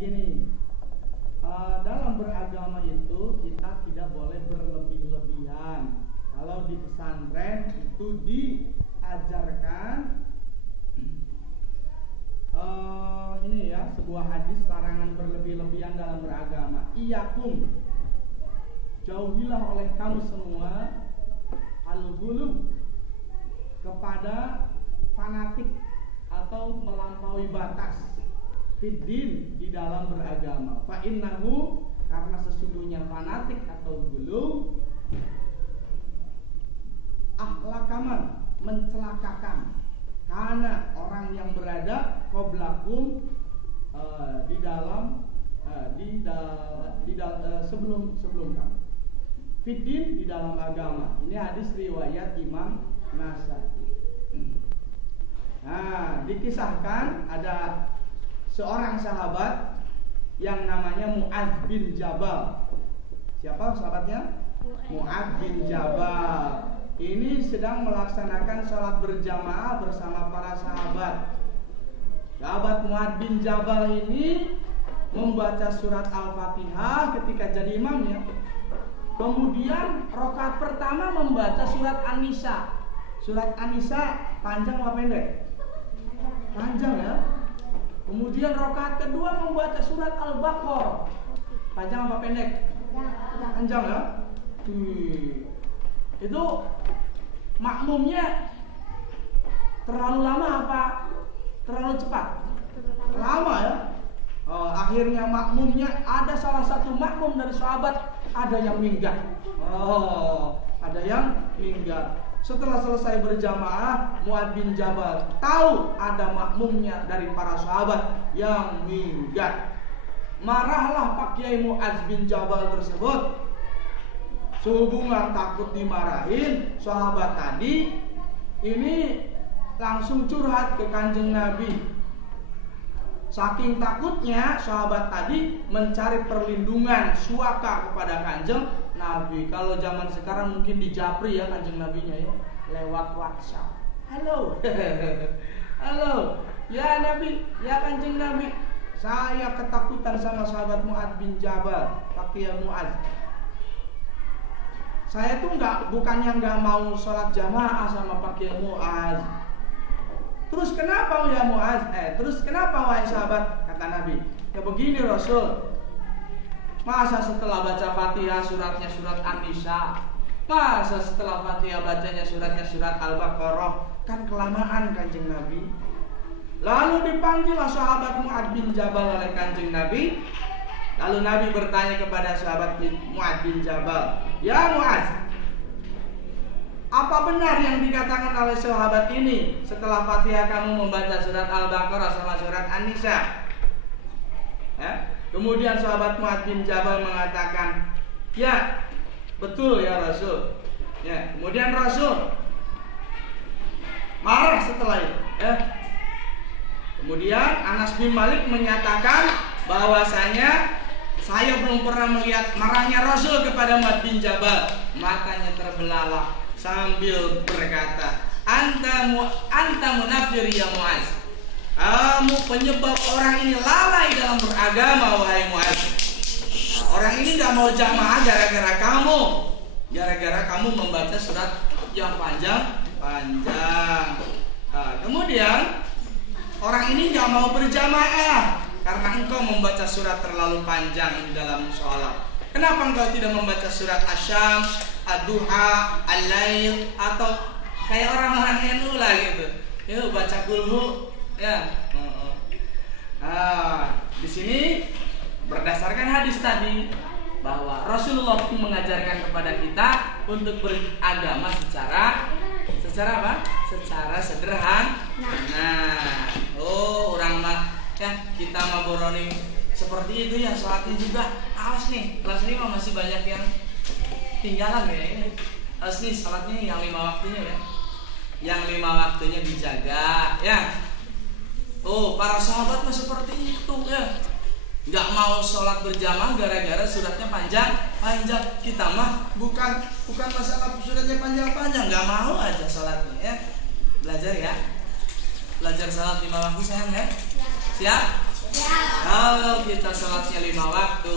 gini, dalam beragama itu kita tidak boleh berlebih-lebihan. Kalau di pesantren itu diajarkan ini ya, sebuah hadis larangan berlebih-lebihan dalam beragama. Iyakum, jauhilah oleh kamu semua al-ghulu, kepada fanatik atau melampaui batas fiddin, di dalam beragama. Fa innahu, karena sesungguhnya fanatik atau ghulu, ahlakaman, mencelakakan, karena orang yang berada qablakum sebelum kamu fiddin, di dalam agama. Ini hadis riwayat Imam Nasai. Nah, dikisahkan ada seorang sahabat yang namanya Mu'adz bin Jabal. Siapa sahabatnya? Mu'adz bin Jabal. Ini sedang melaksanakan sholat berjamaah bersama para sahabat. Sahabat Mu'adz bin Jabal ini membaca surat Al-Fatihah ketika jadi imamnya. Kemudian rakaat pertama membaca surat An-Nisa. Surat An-Nisa panjang apa pendek? Panjang ya. Kemudian rakaat kedua membaca surat Al-Baqarah. Panjang apa pendek? Panjang ya. Itu makmumnya terlalu lama apa terlalu cepat? Lama ya. Akhirnya makmumnya, ada salah satu makmum dari sahabat, ada yang minggat. Ada yang minggat. Setelah selesai berjamaah, Mu'adz bin Jabal tahu ada makmumnya dari para sahabat yang minggat. Marahlah Pak Kiai Mu'adz bin Jabal tersebut. Sehubungan takut dimarahin, sahabat tadi ini langsung curhat ke Kanjeng Nabi. Saking takutnya sahabat tadi mencari perlindungan suaka kepada Kanjeng Nabi. Kalau zaman sekarang mungkin dijapri ya Kanjeng Nabinya ya, lewat WhatsApp. Halo, halo, ya Nabi, ya Kanjeng Nabi, saya ketakutan sama sahabat Mu'adz bin Jabal, Pak Kiai Mu'adz. Saya tuh bukannya nggak mau sholat jamaah sama Pak Kiai Mu'adz. Terus kenapa ya Mu'adz? Terus kenapa wahai sahabat? Kata Nabi. Ya begini Rasul. Masa setelah baca Fatihah suratnya surat An-Nisa? Masa setelah Fatihah bacanya suratnya surat Al-Baqarah? Kan kelamaan Kanjeng Nabi. Lalu dipanggillah sahabat Mu'adz bin Jabal oleh Kanjeng Nabi. Lalu Nabi bertanya kepada sahabat Mu'adz bin Jabal, "Ya Mu'adz, apa benar yang dikatakan oleh sahabat ini setelah Fatihah kamu membaca surat Al-Baqarah sama surat An-Nisa?" Kemudian sahabat Mu'adz bin Jabal mengatakan, "Ya, betul ya Rasul." Kemudian Rasul marah setelah itu. Kemudian Anas bin Malik menyatakan bahwasanya saya belum pernah melihat marahnya Rasul kepada Mu'adz bin Jabal. Matanya terbelalak sambil berkata, Anta munafir ya Mu'adz. Kamu penyebab orang ini lalai dalam beragama wahai Mu'adz. Orang ini gak mau jamaah gara-gara kamu. Gara-gara kamu membaca surat yang panjang. Kemudian orang ini gak mau berjamaah karena engkau membaca surat terlalu panjang di dalam sholat. Kenapa engkau tidak membaca surat Asy-Syams, Ad-Duha, Al-Lail, atau kayak orang-orang NU lah gitu. Yuk baca kulhu ya. Di sini berdasarkan hadis tadi bahwa Rasulullah pun mengajarkan kepada kita untuk beragama secara apa? Secara sederhana. Orang mah ya kita mah boroni seperti itu ya sholatnya juga. Awas nih, kelas 5 masih banyak yang tinggalan ya ini. Awas nih sholatnya yang 5 waktunya ya. Yang 5 waktunya dijaga ya. Para sahabat mah seperti itu ya. Gak mau sholat berjamaah gara-gara suratnya panjang. Kita mah bukan masalah suratnya panjang-panjang, gak mau aja sholatnya ya. Belajar ya. Belajar sholat 5 waktu sayang ya. Siap? Kalau kita sholatnya 5 waktu,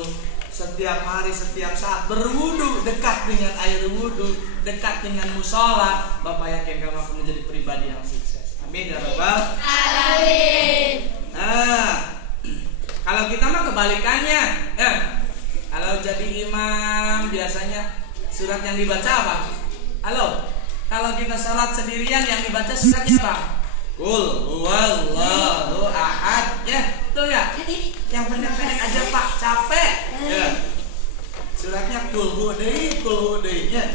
setiap hari, setiap saat berwudu, dekat dengan air wudu, dekat dengan musola, Bapak yakin kamu akan menjadi pribadi yang sukses. Amin ya Rabbal alamin. Nah, kalau kita mah kebalikannya. Kalau jadi imam biasanya surat yang dibaca apa? Halo. Kalau kita sholat sendirian yang dibaca suratnya apa? Qul huwallahu ahad. Ya, betul ya? Yang pendek-pendek aja Pak, capek. Ya. Suratnya Qul huwallahu ya.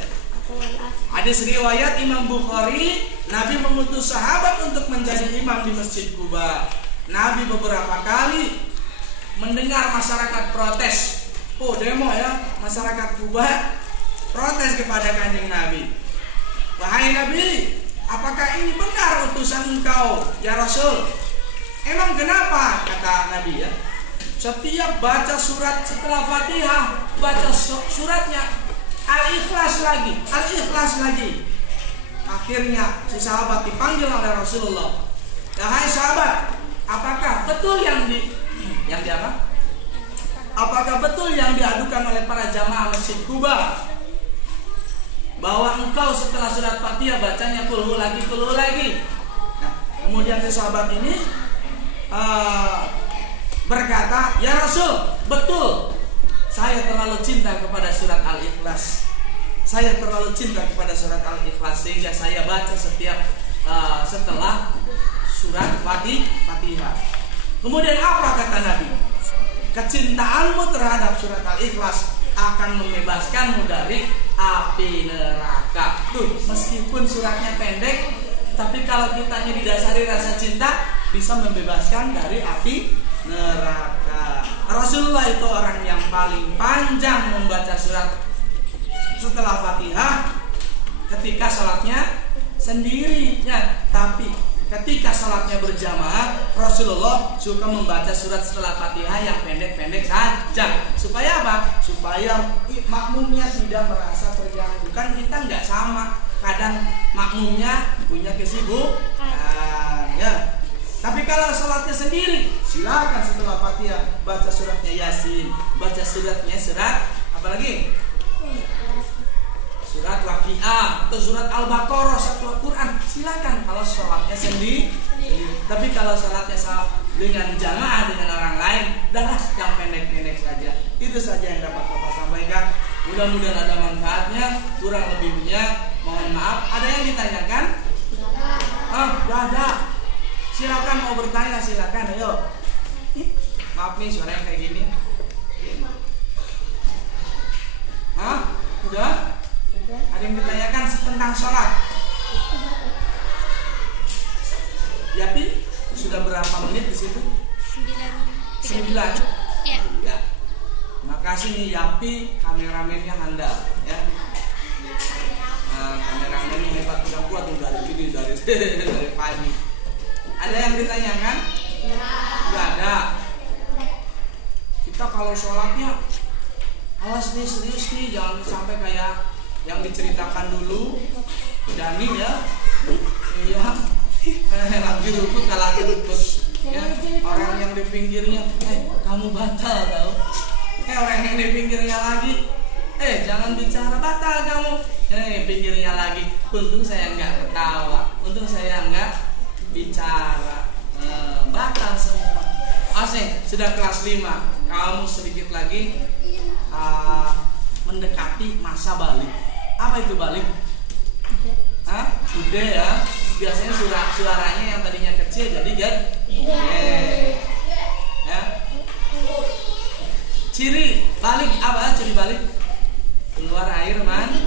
Hadis riwayat Imam Bukhari, Nabi mengutus sahabat untuk menjadi imam di Masjid Quba. Nabi beberapa kali mendengar masyarakat protes. Oh, demo ya, masyarakat Quba protes kepada Kanjeng Nabi. Wahai Nabi, apakah ini benar utusan engkau, ya Rasul? Emang kenapa? Kata Nabi ya. Setiap baca surat setelah Fatihah, baca suratnya Al-Ikhlas lagi. Akhirnya si sahabat dipanggil oleh Rasulullah. Wahai sahabat, apakah betul yang apa? Apakah betul yang diadukan oleh para jamaah Masjid Quba, bahwa engkau setelah surat Fatihah bacanya kulhu lagi. Nah, kemudian si sahabat ini berkata, ya Rasul, betul. Saya terlalu cinta kepada surat Al-Ikhlas. Sehingga saya baca setiap setelah surat Fatihah. Kemudian apa kata Nabi? Kecintaanmu terhadap surat Al-Ikhlas akan membebaskanmu dari api neraka. Tuh, meskipun suratnya pendek, tapi kalau kitanya didasari rasa cinta, bisa membebaskan dari api neraka. Rasulullah itu orang yang paling panjang membaca surat setelah Fatihah ketika sholatnya sendiri ya. Tapi ketika sholatnya berjamaah, Rasulullah suka membaca surat setelah Fatihah yang pendek-pendek saja. Supaya apa? Supaya makmumnya tidak merasa terganggu. Kan kita nggak sama. Kadang makmumnya punya kesibukan ya. Tapi kalau sholatnya sendiri, silakan setelah Fatihah baca suratnya Yasin, baca surat apalagi? Surat Waqiah atau surat Al-Baqarah, satu Al-Quran, silakan kalau sholatnya sendiri. Tapi kalau sholatnya dengan jamaah dengan orang lain, udahlah yang pendek-pendek saja. Itu saja yang dapat Bapak sampaikan. Mudah-mudahan ada manfaatnya. Kurang lebihnya mohon maaf. Ada yang ditanyakan? Gak ada. Silakan mau bertanya, silakan. Ayo. Maaf nih suaranya kayak gini. Udah? Ada yang ditanyakan tentang sholat? Yapi, sudah berapa menit di situ? 9. Ya. Makasih nih Yapi, kameramennya handal ya. Kameramennya hebat, udah kuat dari pagi. Ada yang ditanyakan? Enggak ada. Kita kalau sholatnya awas nih, serius nih, jangan sampai kayak yang diceritakan dulu Dani ya. Iya. Lagi ruku kalah rukut ya. Orang yang di pinggirnya, kamu batal tau. Orang yang di pinggirnya lagi, jangan bicara batal kamu. Pinggirnya lagi, untung saya enggak ketawa, untung saya enggak bicara, batal semua. Asing, sudah kelas 5, kamu sedikit lagi mendekati masa balik. Apa itu balik? Gede ya. Biasanya suaranya yang tadinya kecil jadi gede. Ya. Ciri balik apa? Ciri balik keluar air mani,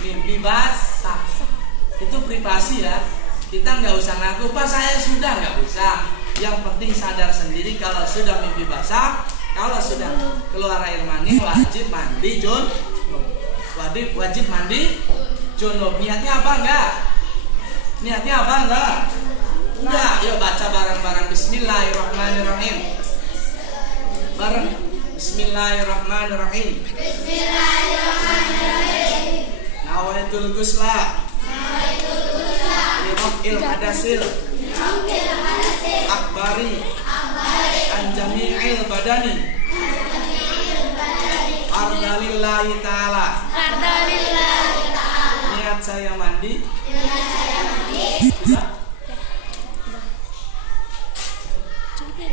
mimpi basah. Itu privasi ya. Kita nggak usah ngaku, Pak saya sudah, nggak usah. Yang penting sadar sendiri kalau sudah mimpi basah, kalau sudah keluar air mani wajib mandi wajib mandi junub. Niatnya apa enggak? Enggak. Yuk baca bareng-bareng. Bismillahirrahmanirrahim. Bareng. Bismillahirrahmanirrahim. Nawaitul ghusla. Ilmu hadasil akbari Anjami'il badani. Ardalillahi ta'ala. Niat saya mandi. Sudah.